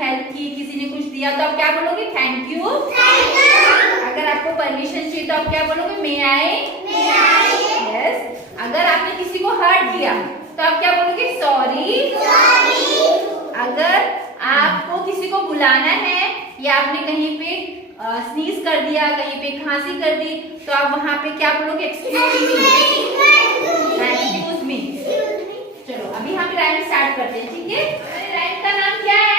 Help की, किसी ने कुछ दिया तो आप क्या बोलोगे? Thank you. अगर आपको परमिशन चाहिए तो आप क्या बोलोगे? मे आई। यस। अगर आपने किसी को हर्ट किया तो आप क्या बोलोगे? सॉरी। अगर आपको किसी को बुलाना है या आपने कहीं पे स्नीज कर दिया, कहीं पे खांसी कर दी, तो आप वहां पे क्या बोलोगे? Excuse me. चलो अभी हम राइम स्टार्ट करते हैं, ठीक है? राइम का नाम क्या है?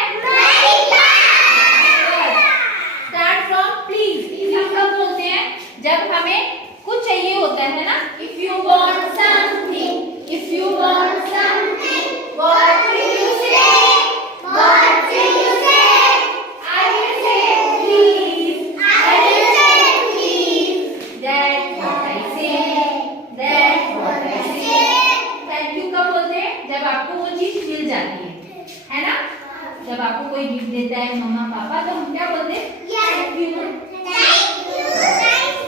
Start from please. हम कब बोलते हैं? जब हमें कुछ चाहिए होता है ना। If you want something, if you want something, what will you say? What will you say? I will से प्लीज, आई विल से please, that's what I say, that's what I से। थैंक यू कब बोलते हैं? जब आपको वो चीज मिल जाती है ना? जब आपको कोई गिफ्ट देता है मम्मा पापा, तो हम क्या बोलते हैं? Thank you.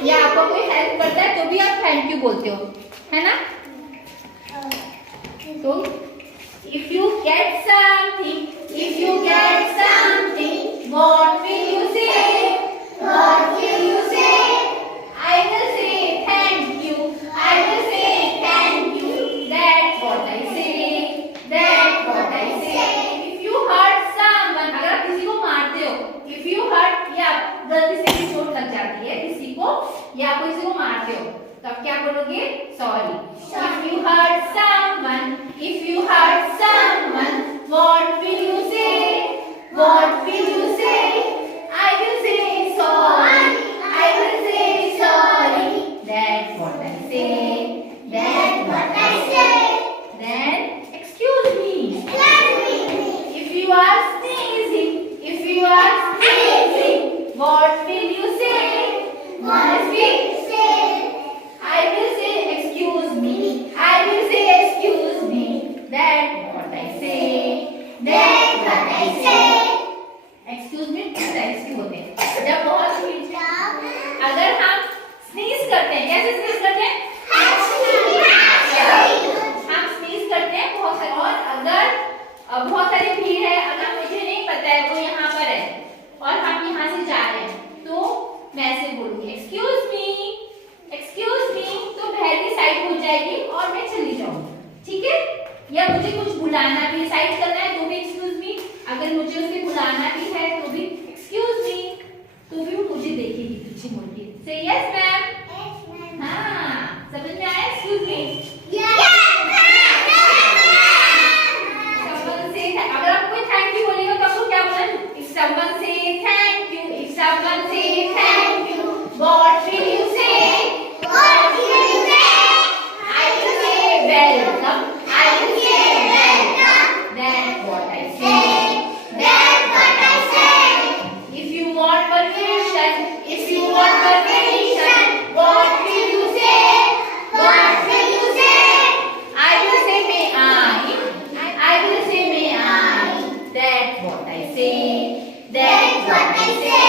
या आपको कोई हेल्प करता है तो भी आप थैंक यू बोलते हो, है ना? तो if you get something, if you get something, what will you say? What will you say? I will से थैंक यू, आई विल से thank you, that's what I say, that's what I से। If you hurt someone, अगर आप किसी को मारते हो, if you hurt, या गलती से भी चोट लग जाती है किसी को, या आप किसी को मारते हो, तो आप क्या बोलोगे? Sorry. If you hurt someone, if you hurt someone, what will you say? What will you say? I will say sorry, I will say sorry, that's what I say, that's what I say. Then excuse me. If you are sneezing, if you are sneezing, what will you say? What will you say? I will say excuse me, I will say excuse me, that's what I say, that's what I say। excuse me two types के होते हैं। जब बहुत अगर हम sneeze करते हैं, कैसे sneeze करते हैं? हम sneeze करते हैं बहुत सारे, और अगर बहुत सारी भीड़ है, अगर मुझे नहीं पता है वो यहाँ पर है और हम यहाँ से जा रहे हैं, तो मैं ऐसे बोलूंगी एक्सक्यूज मी, तो बहर की साइड हो जाएगी और मैं चली जाऊंगी, ठीक है? या मुझे कुछ बुलाना भी, साइड करना है तो भी एक्सक्यूज मी, अगर मुझे उसे बुलाना भी है तो भी एक्सक्यूज मी, तो भी वो मुझे देखेगी पीछे मुड़ के। से यस मैम। हाँ, समझ में आया? Excuse me. अगर आप कोई थैंक यू बोलेगा तो आपको क्या बोलना? इफ समवन से थैंक यू, इफ समवन से thank you, what will you say? What will you say? I will से वेलकम, आई विल से welcome, that's what I say, that's what I से। If you want permission, if you want permission, what will you say? What will you say? I will से मे आई, I will say may I, that's what I say, that's what I say।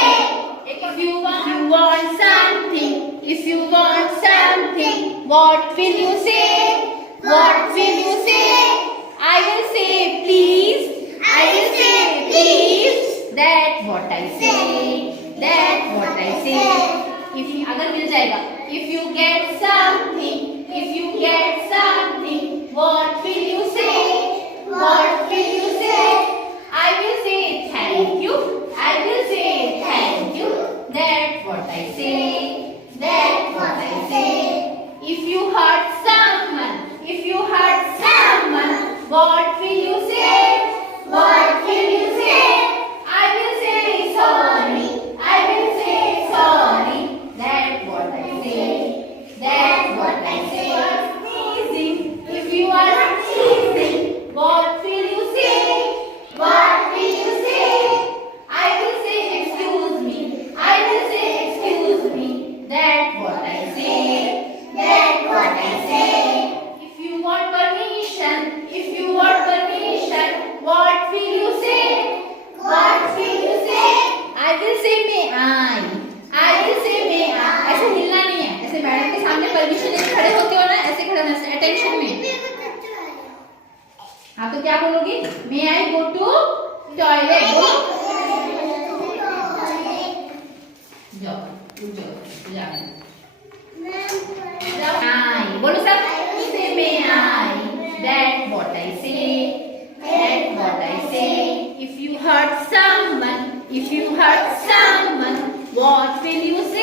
If you want something, if you want something, what will you say? What will you say? I will say please, I will say please, that's what I say, that's what I say। if अगर मिल जाएगा, if you get something, if you get something, what will you say? What will you say? I will say thank you, I will say thank you, that's what I say, that's what I say। If you hurt someone, if you hurt someone, what will you say? What will you say? I will say sorry, I will say sorry, that's what I say, that's what I say। If you are sneezing, if you are जाओ उठ जाओ जाओ I बोलो सब say may I that what I say that what I say if you hurt someone what will you say